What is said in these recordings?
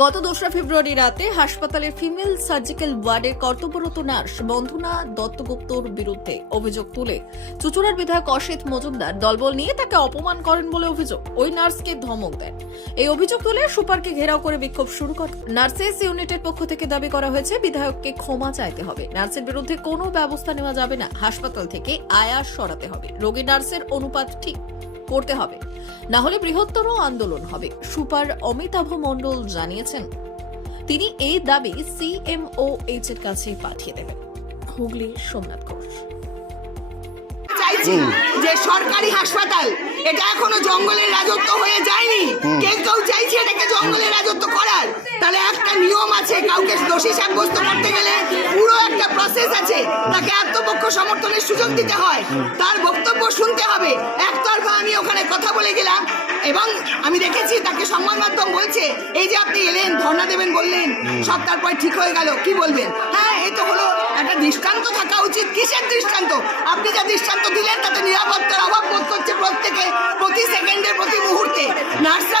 গত দোসরা ফেব্রুয়ারি রাতে হাসপাতালের ফিমেল সার্জিক্যাল ওয়ার্ডের কর্তব্যরত নার্স বন্ধনা দত্তগুপ্তর বিরুদ্ধে অভিযোগ তুলে। চুচুড়ার বিধায়ক অসিত মজুমদার দলবল নিয়ে তাকে অপমান করেন বলে অভিযোগ। ওই নার্সকে ধমক দেন। এই অভিযোগ তুলে সুপারকে ঘেরাও করে বিক্ষোভ শুরু করে নার্সেস ইউনিটের পক্ষ থেকে দাবি করা হয়েছে, বিধায়ককে ক্ষমা চাইতে হবে। নার্সের বিরুদ্ধে কোনো ব্যবস্থা নেওয়া যাবে না। হাসপাতাল থেকে আয়াস সরাতে হবে। রোগী নার্সের অনুপাত ঠিক। করতে হবে। না হলে বৃহত্তর আন্দোলন হবে সুপার অমিতাভ মণ্ডল জানিয়েছেন। তিনি এই দাবি সিএমওএইচ এর কাছে পাঠিয়ে দেবেন। হুগলি সোমনাথ ঘোষ। চাইছি যে সরকারি হাসপাতাল এটা এখনও জঙ্গলের রাজত্ব হয়ে যায়নি। কেউ কেউ চাইছে এটাকে জঙ্গলের রাজত্ব করার। তাহলে একটা নিয়ম আছে কাউকে দোষী সাব্যস্ত করতে গেলে পুরো একটা প্রসেস আছে। তাকে আত্মপক্ষ সমর্থনের সুযোগ দিতে হয়, তার বক্তব্য শুনতে হবে। একতরফা আমি ওখানে কথা বলে গেলাম এবং আমি দেখেছি তাকে সংবাদ মাধ্যম বলছে, এই যে আপনি এলেন, ধর্ণা দেবেন বললেন সব তারপর ঠিক হয়ে গেল, কি বলবেন? হ্যাঁ এই তো হলো একটা দৃষ্টান্ত থাকা উচিত। কিসের দৃষ্টান্ত? আপনি যা দৃষ্টান্ত দিলেন, তাতে নিরাপত্তার অভাব বোধ করছে প্রত্যেকে প্রতি সেকেন্ডের প্রতি মুহূর্তে। নার্সরা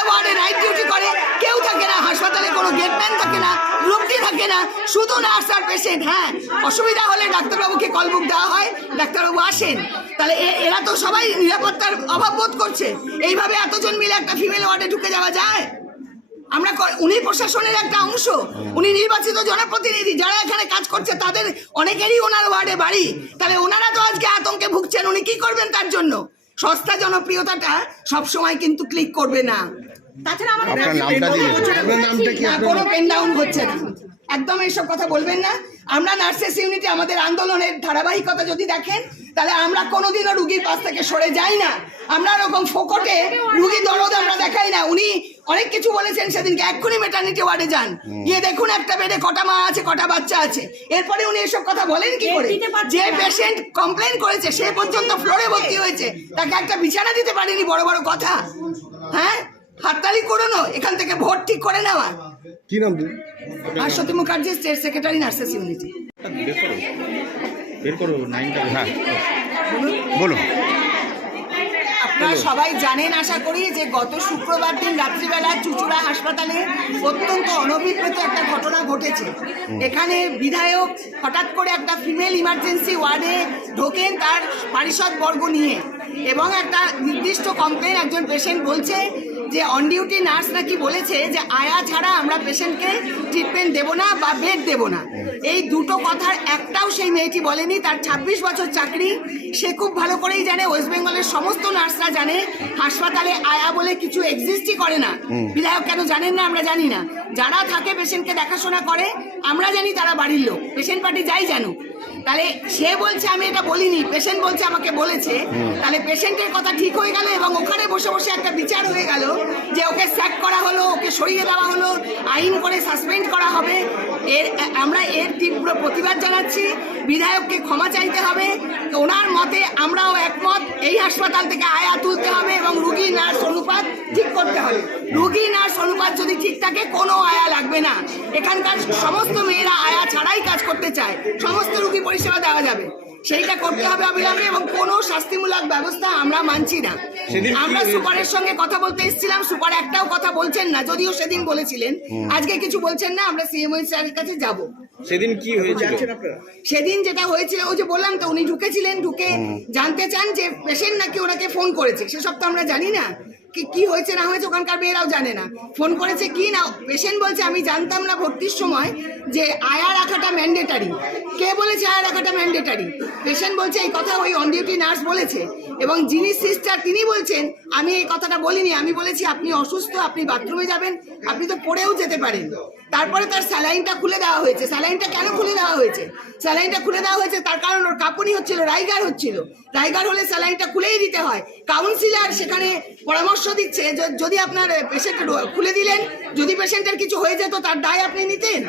না শুধু নার্স আর পেশেন্ট হ্যাঁ। অসুবিধা হলে ডাক্তারবাবুকে কল বুক দেওয়া হয় ডাক্তারবাবু আসেন। তাহলে এরা তো সবাই নিরাপত্তার অভাব বোধ করছে। এইভাবে এতজন মিলে একটা ফিমেল ওয়ার্ডে ঢুকে যাওয়া যায়? আমরা উনি প্রশাসনের একটা অংশ উনি নির্বাচিত জনপ্রতিনিধি যারা এখানে কাজ করছে তাদের অনেকেরই ওনার ওয়ার্ডে বাড়ি। তাহলে ওনারা তো আজকে আতঙ্কে ভুগছেন উনি কি করবেন তার জন্য? সস্তা জনপ্রিয়তাটা সবসময় কিন্তু ক্লিক করবে না। তাছাড়া আমাদের কোনো পেন ডাউন হচ্ছে না একদম এইসব কথা বলবেন না। আমরা নার্সেস ইউনিটি আমাদের আন্দোলনের ধারাবাহিকতা যদি দেখেন তাহলে আমরা কোনোদিনও রুগীর পাশ থেকে সরে যাই না। আমরা ওরকম ফোকটে রুগী দরদ আমরা দেখাই না। উনি অনেক কিছু বলেছেন সেদিনকে এক্ষুনি মেটার্নিটি ওয়ার্ডে যান। গিয়ে দেখুন একটা বেডে কটা মা আছে কটা বাচ্চা আছে। এরপরে উনি এসব কথা বলেন কি করে? যে পেশেন্ট কমপ্লেন করেছে সে পর্যন্ত ফ্লোরে ভর্তি হয়েছে। তাকে একটা বিছানা দিতে পারেনি বড় বড় কথা। হ্যাঁ? হাততালি করোনো এখান থেকে ভোট ঠিক করে নেওয়া। কি নাম দিন Mukherjee state secretary nurses unity বের করো। নাইনটা হ্যাঁ বলুন। আপনারা সবাই জানেন আশা করি যে গত শুক্রবার দিন রাত্রিবেলা চুচুড়া হাসপাতালে অত্যন্ত অনভিপ্রেত একটা ঘটনা ঘটেছে। এখানে বিধায়ক হঠাৎ করে একটা ফিমেল ইমার্জেন্সি ওয়ার্ডে ঢোকেন তার পারিষদ বর্গ নিয়ে এবং একটা নির্দিষ্ট কমপ্লেন একজন পেশেন্ট বলছে যে অন ডিউটি নার্স নাকি বলেছে যে আয়া ছাড়া আমরা পেশেন্টকে ট্রিটমেন্ট দেবো না বা বেড দেবো না। এই দুটো কথার একটাও সেই মেয়েটি বলেনি তার ২৬ বছর চাকরি। সে খুব ভালো করেই জানে ওয়েস্ট বেঙ্গলের সমস্ত নার্সরা জানে হাসপাতালে আয়া বলে কিছু এক্সিস্টই করে না। বিধায়ক কেন জানেন না? আমরা জানি না। যারা থাকে পেশেন্টকে দেখাশোনা করে আমরা জানি তারা বাড়ির লোক। পেশেন্ট পার্টি যাই জানুক। তাহলে সে বলছে আমি এটা বলিনি পেশেন্ট বলছে আমাকে বলেছে। তাহলে পেশেন্টের কথা ঠিক হয়ে গেল এবং ওখানে বসে বসে একটা বিচার হয়ে গেল যে ওকে স্যাক করা হলো ওকে সরিয়ে দেওয়া হলো আইন করে সাসপেন্ড করা হবে। এর আমরা এর তীব্র প্রতিবাদ জানাচ্ছি। বিধায়ককে ক্ষমা চাইতে হবে। ওনার মতে আমরাও একমত এই হাসপাতাল থেকে আয়া তুলতে হবে এবং রুগী নার্স অনুপাত ঠিক করতে হবে। রুগী নার্স অনুপাত যদি ঠিক থাকে কোনো আয়া লাগবে না। এখানকার সমস্ত মেয়েরা আয়া ছাড়াই কাজ করতে চায়। সমস্ত রুগী পরিষেবা দেওয়া যাবে। সেইটা করতে হবে অবিলম্বে এবং কোনো শাস্তিমূলক ব্যবস্থা আমরা মানছি না। আমরা সুপারের সঙ্গে কথা বলতে এসেছিলাম সুপার একটাও কথা বলছেন না যদিও সেদিন বলেছিলেন। আজকে কিছু বলছেন না আমরা সিএমও স্যারের কাছে যাব। সেদিন কি হয়েছিল? সেদিন যেটা হয়েছিল ওই যে বললাম তো উনি ঢুকেছিলেন ঢুকে জানতে চান যে পেশেন্ট নাকি ওনাকে ফোন করেছে। সেসব তো আমরা জানি না। কি হয়েছে না হয়েছে ওখানকার মেয়েরাও জানে না। ফোন করেছে, কি না? পেশেন্ট বলছে, আমি জানতাম না ভর্তির সময় যে আয়া রাখাটা ম্যান্ডেটারি কে বলেছে আয়া রাখাটা ম্যান্ডেটারি পেশেন্ট বলছে, এই কথা ওই অন ডিউটি নার্স বলেছে। এবং যিনি সিস্টার তিনি বলছেন, আমি এই কথাটা বলিনি। আমি বলেছি, আপনি অসুস্থ, আপনি বাথরুমে যাবেন, আপনি তো পড়েও যেতে পারেন। তারপরে তার স্যালাইনটা খুলে দেওয়া হয়েছে। স্যালাইনটা কেন খুলে দেওয়া হয়েছে? স্যালাইনটা খুলে দেওয়া হয়েছে তার কারণ ওর কাঁপুনি হচ্ছিল, রাইগার হচ্ছিল। রাইগার হলে স্যালাইনটা খুলেই দিতে হয়। কাউন্সিলর সেখানে পরামর্শ দিচ্ছে যদি আপনার পেশেন্ট খুলে দিলেন, যদি পেশেন্টের কিছু হয়ে যেত, তার দায় আপনি নিতেন।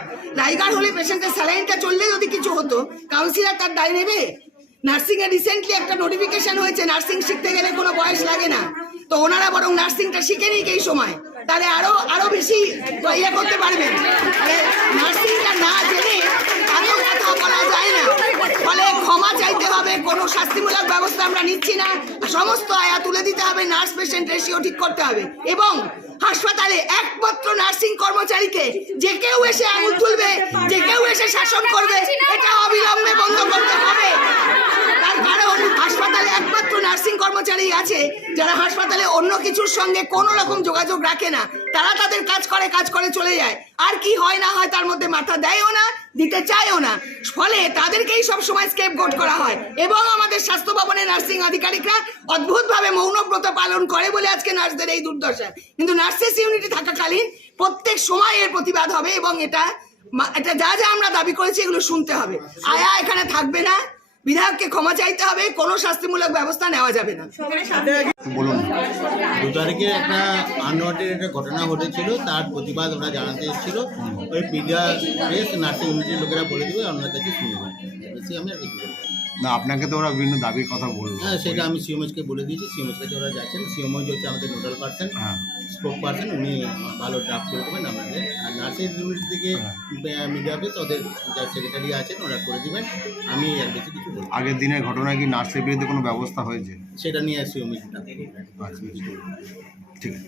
রাইগার হলে পেশেন্টের স্যালাইনটা চললে যদি কিছু হতো কাউন্সিলার তার দায় নেবে। নার্সিংয়ে রিসেন্টলি একটা নোটিফিকেশন হয়েছে, নার্সিং শিখতে গেলে কোনো বয়স লাগে না। তো ওনারা বরং নার্সিংটা শিখে নিক এই সময়। তাহলে আরও আরও বেশি ইয়ে করতে পারবেন। নার্সিংটা না জেনে এত কথা বলা যায় না। ফলে ক্ষমা চাইতে হবে, কোনো শাস্তিমূলক ব্যবস্থা আমরা নিচ্ছি না। সমস্ত আয়া তুলে দিতে হবে, নার্স পেশেন্ট রেশিও ঠিক করতে হবে। এবং হাসপাতালে একমাত্র নার্সিং কর্মচারীকে যে কেউ এসে আঙুল তুলবে, যে কেউ এসে শাসন করবে, এটা অবিলম্বে বন্ধ করতে হবে। হাসপাতালে একমাত্র নার্সিং কর্মচারী আছে যারা হাসপাতালে অন্য কিছুর সঙ্গে কোনো রকম যোগাযোগ রাখে না। তারা তাদের কাজ করে কাজ করে চলে যায়। আর কি হয় না হয় তার মধ্যে মাথা দেয়ও না, দিতে চায়ও না। ফলে তাদেরকেই সব সময় স্কেপ গোট করা হয়। এবং আমাদের স্বাস্থ্য ভবনের নার্সিং আধিকারিকরা অদ্ভুতভাবে মৌনব্রত পালন করে বলে আজকে নার্সদের এই দুর্দশা। কিন্তু নার্সেস ইউনিটি থাকাকালীন প্রত্যেক সময় এর প্রতিবাদ হবে এবং এটা এটা যা যা আমরা দাবি করেছি এগুলো শুনতে হবে। আয়া এখানে থাকবে না। বিধায়ককে ক্ষমা চাইতে হবে, কোনো শাস্তিমূলক ব্যবস্থা নেওয়া যাবে না। বলুন, দু তারিখে একটা আনওয়ান্টেড একটা ঘটনা ঘটেছিল, তার প্রতিবাদ ওরা জানাতে এসেছিল। ওই পিডিয়া প্রেস নার্সিং ইউনিটের লোকেরা বলে দেবে আপনার কাছে শুনে নেবেন আমি আর কিছু বলব না। না আপনাকে তো ওরা বিভিন্ন দাবির কথা বলল। হ্যাঁ সেটা আমি সিওমএসকে বলে দিয়েছি। সিওমএস কাছে ওরা যাচ্ছেন। সিওমএস হচ্ছে আমাদের নোডাল পার্সন হ্যাঁ। Spoke person. উনি ভালো ড্রাফট করে দেবেন আমাদের। আর নার্সিং ইউনিট থেকে মিডিয়া প্রেস ওদের যা সেক্রেটারি আছেন ওরা করে দেবেন। আমি আর বেশি কিছু বলব না। আগের দিনের ঘটনা কি নার্সের বিরুদ্ধে কোনো ব্যবস্থা হয়েছে? সেটা নিয়ে সিওমএস আচ্ছা। ঠিক আছে।